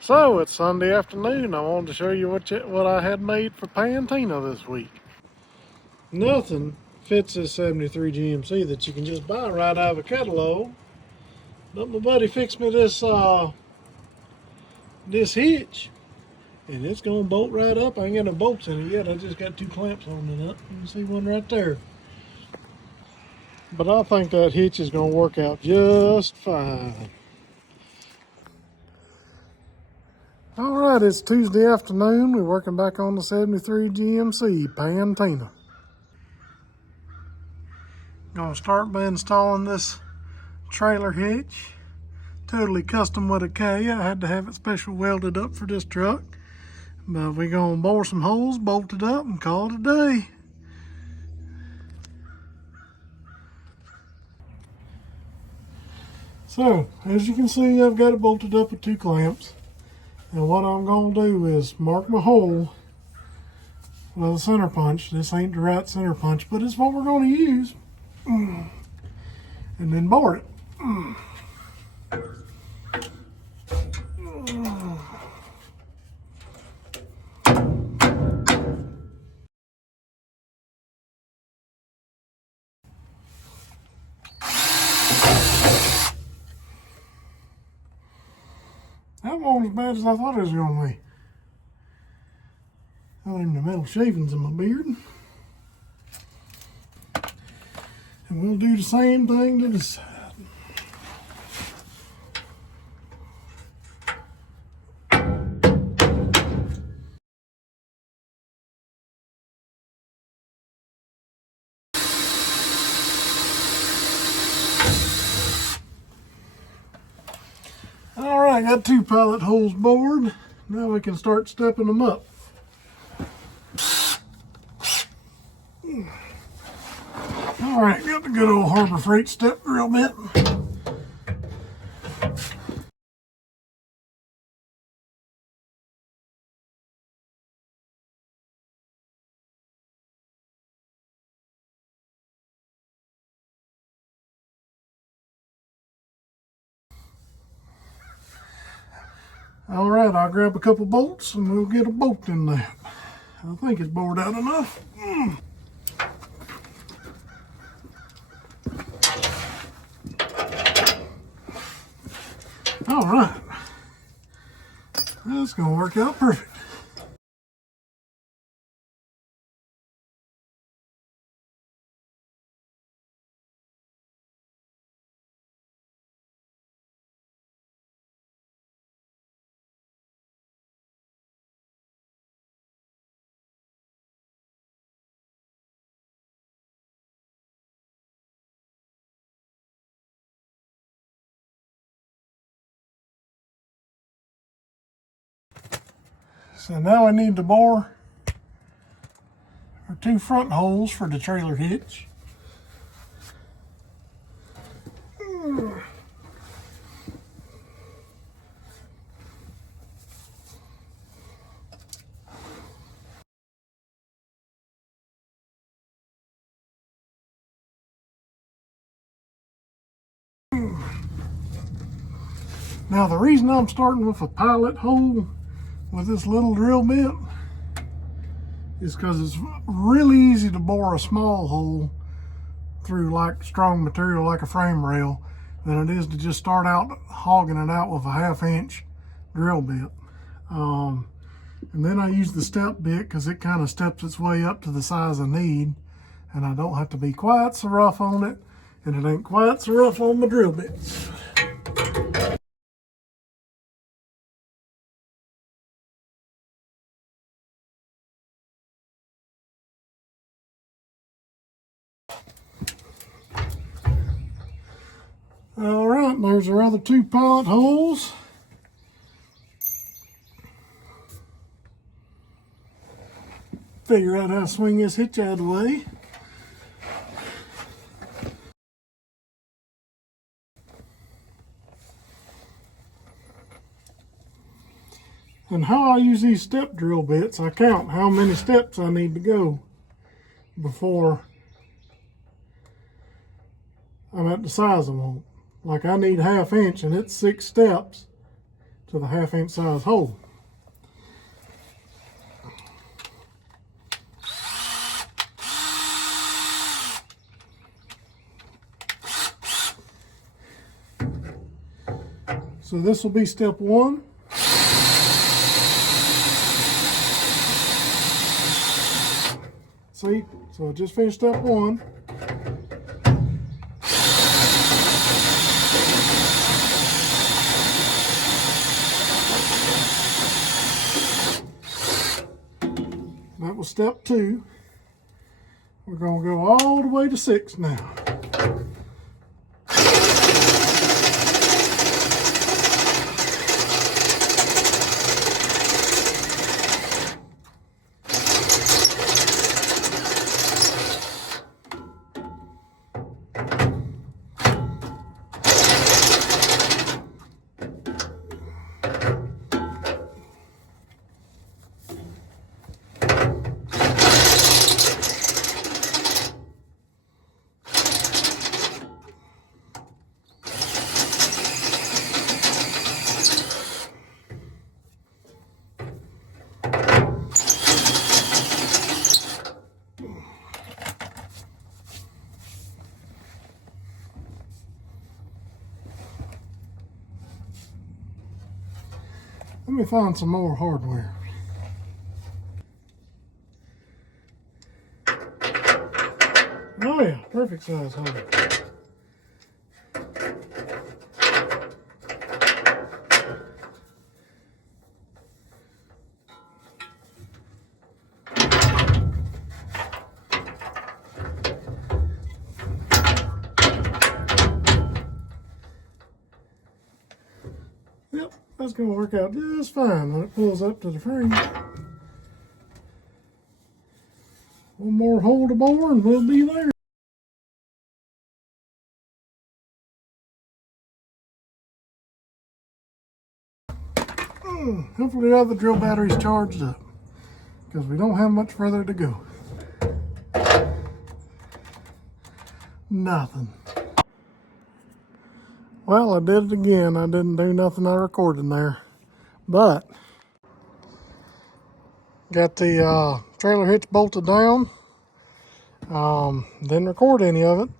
So it's Sunday afternoon. I wanted to show you what I had made for Pantina this week. Nothing fits this 73 GMC that you can just buy right out of a catalog. But my buddy fixed me this hitch, and it's gonna bolt right up. I ain't got no bolts in it yet. I just got two clamps on it up. You can see one right there. But I think that hitch is gonna work out just fine. All right, it's Tuesday afternoon. We're working back on the 73 GMC Pantina. Gonna start by installing this trailer hitch. Totally custom with a K. I had to have it special welded up for this truck. But we're gonna bore some holes, bolt it up, and call it a day. So, as you can see, I've got it bolted up with two clamps. And what I'm gonna do is mark my hole with a center punch. This ain't the right center punch, but it's what we're gonna use. And then bore it. That wasn't as bad as I thought it was going to be. I don't even have metal shavings in my beard. And we'll do the same thing to the side. All right, got two pilot holes bored. Now we can start stepping them up. All right, got the good old Harbor Freight step drill bit. All right, I'll grab a couple bolts and we'll get a bolt in there. I think it's bored out enough. All right, that's gonna work out perfect. So now I need to bore our two front holes for the trailer hitch. Now the reason I'm starting with a pilot hole with this little drill bit is because it's really easy to bore a small hole through like strong material like a frame rail than it is to just start out hogging it out with a 1/2 inch drill bit. And then I use the step bit because it kind of steps its way up to the size I need, and I don't have to be quite so rough on it, and it ain't quite so rough on my drill bits. All right, there's our other two pilot holes. Figure out how to swing this hitch out of the way. And how I use these step drill bits, I count how many steps I need to go before I'm at the size I want. Like I need 1/2 inch and it's 6 steps to the 1/2 inch size hole. So this will be step 1. See, so I just finished step 1. That was step 2. We're going to go all the way to 6 now. Let me find some more hardware. Oh yeah, perfect size hole. Yep, that's going to work out just fine when it pulls up to the frame. One more hole to bore and we'll be there. Hopefully the other drill battery's charged up, because we don't have much further to go. Nothing. Well, I did it again. I didn't do nothing I recorded there. But got the trailer hitch bolted down. Didn't record any of it,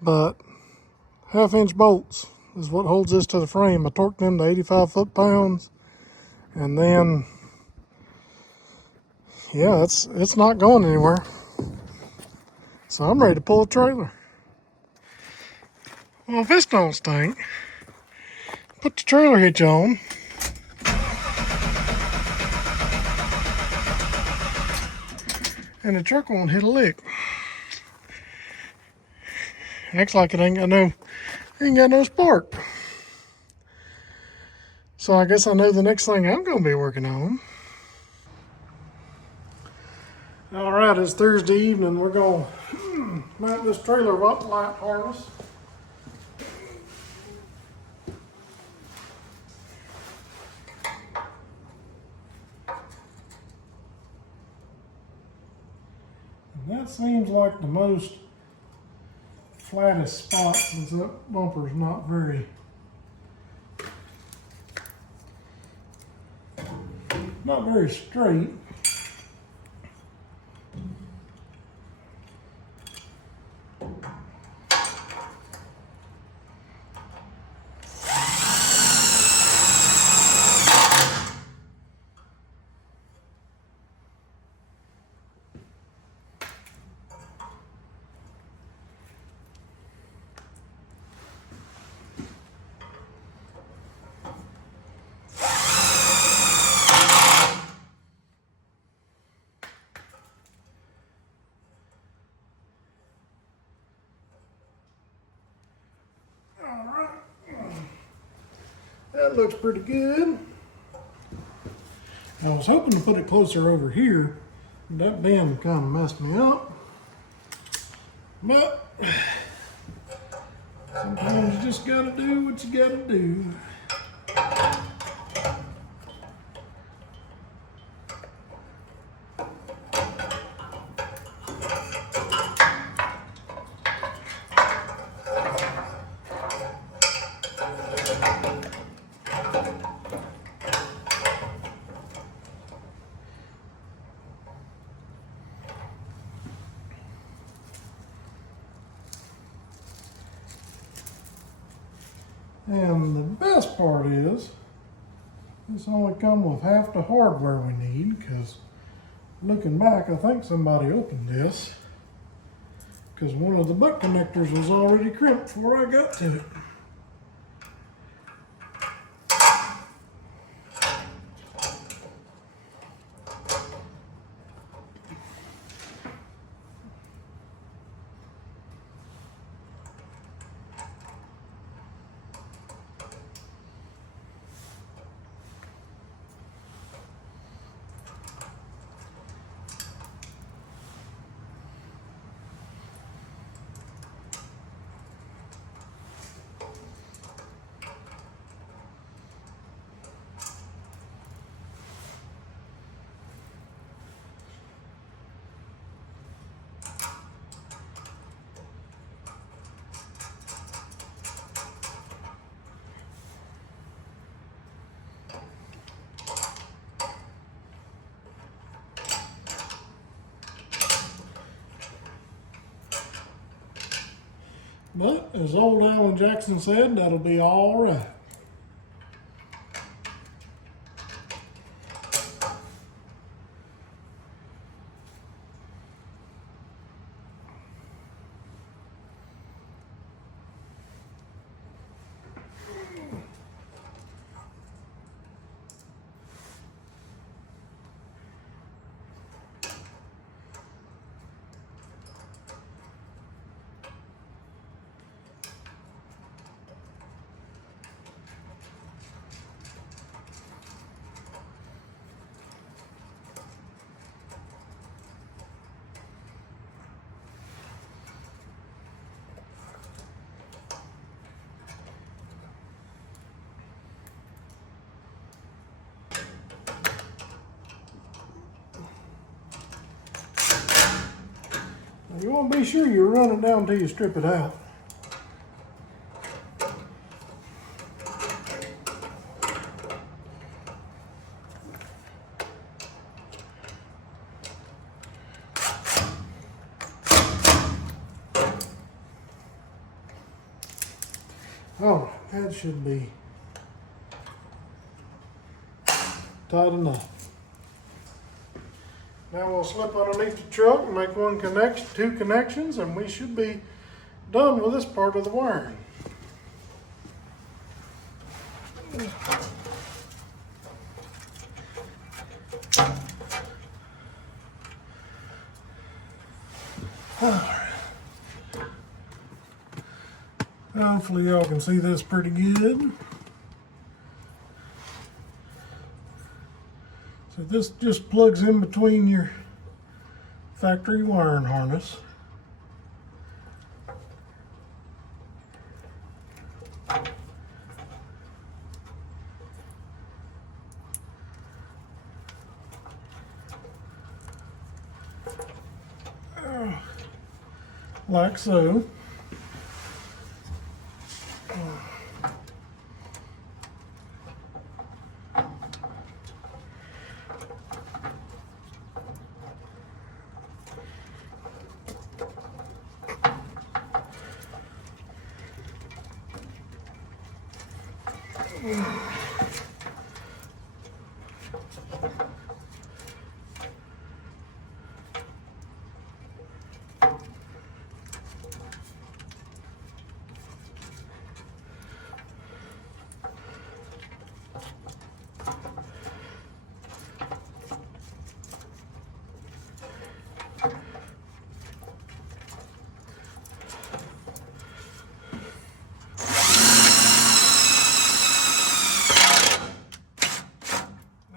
but 1/2 inch bolts is what holds this to the frame. I torqued them to 85 foot-pounds, and then yeah, it's not going anywhere. So I'm ready to pull the trailer. Well, if this don't stink, put the trailer hitch on. And the truck won't hit a lick. Acts like it ain't got no spark. So I guess I know the next thing I'm gonna be working on. All right, it's Thursday evening. We're gonna mount this trailer light harness. And that seems like the most flattest spot, since that bumper's not very straight. That looks pretty good. I was hoping to put it closer over here. That bend kind of messed me up. But sometimes you just gotta do what you gotta do. And the best part is, this only comes with half the hardware we need, because looking back, I think somebody opened this, because one of the butt connectors was already crimped before I got to it. But as old Alan Jackson said, that'll be all right. You want to be sure you run it down until you strip it out. Oh, that should be tight enough. Now we'll slip underneath the truck and make two connections, and we should be done with this part of the wiring. Hopefully y'all can see this pretty good. So this just plugs in between your factory wiring harness. Like so.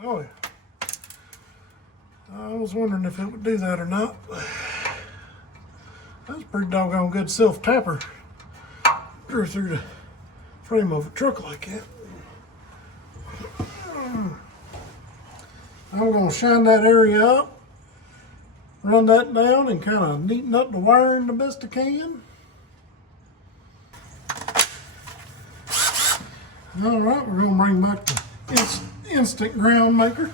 Oh yeah. I was wondering if it would do that or not. That's a pretty doggone good self-tapper. Drew through the frame of a truck like that. I'm going to shine that area up, run that down, and kind of neaten up the wiring the best I can. All right, we're going to bring back the instant ground maker.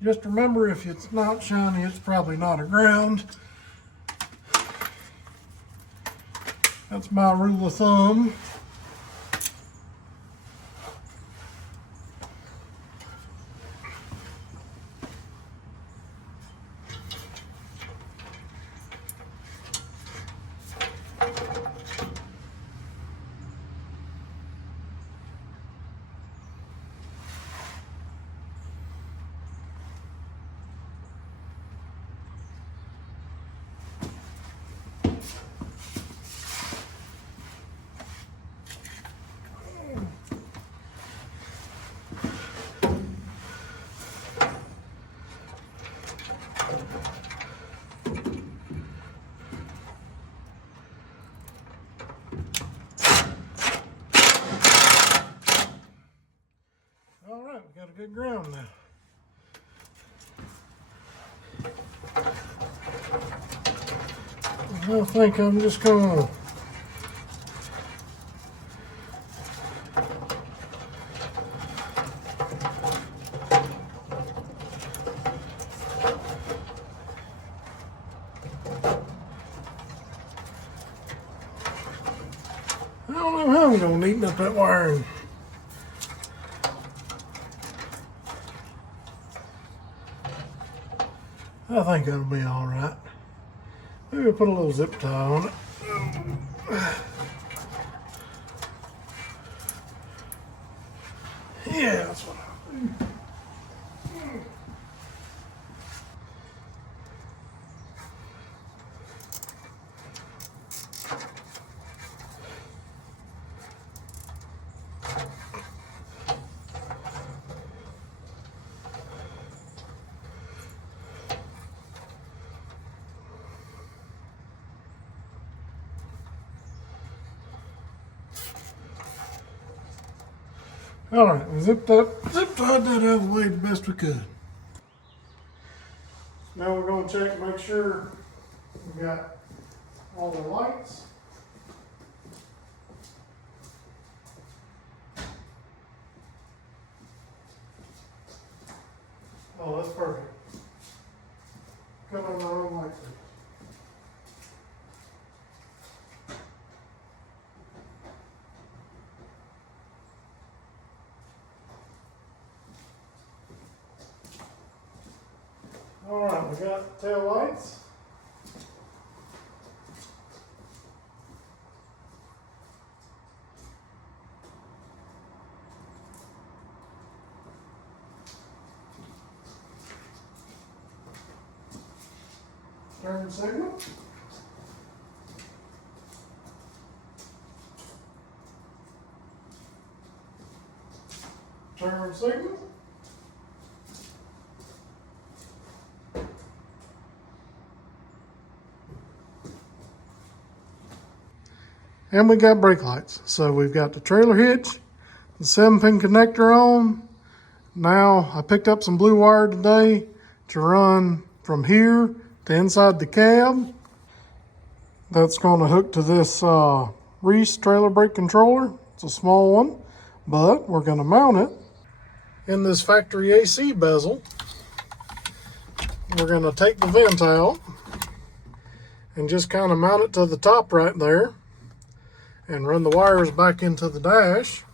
Just remember, if it's not shiny, it's probably not aground. That's my rule of thumb. All right, we got a good ground now. I think I'm just gonna I don't know how I'm gonna neaten up that wiring. I think that'll be all right. Maybe we'll put a little zip tie on it. Yeah, that's what I'll do. All right, we zip tied that out of the way the best we could. Now we're going to check and make sure we got all the lights. Oh, that's perfect. Cut on our own light switch. All right, we got tail lights. Turn signal. Turn signal. And we got brake lights. So we've got the trailer hitch, the 7-pin connector on. Now I picked up some blue wire today to run from here to inside the cab. That's going to hook to this Reese trailer brake controller. It's a small one, but we're going to mount it in this factory AC bezel. We're going to take the vent out and just kind of mount it to the top right there and run the wires back into the dash.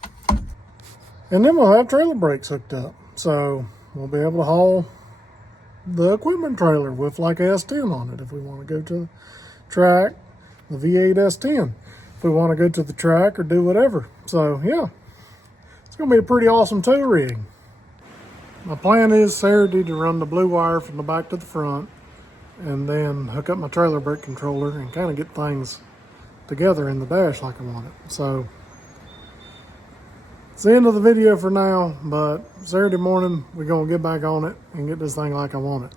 And then we'll have trailer brakes hooked up. So we'll be able to haul the equipment trailer with like a S10 on it if we want to go to the track, the V8 S10. If we want to go to the track or do whatever. So yeah, it's going to be a pretty awesome tow rig. My plan is Saturday to run the blue wire from the back to the front and then hook up my trailer brake controller and kind of get things together in the dash like I want it. So it's the end of the video for now, but Saturday morning we're going to get back on it and get this thing like I want it.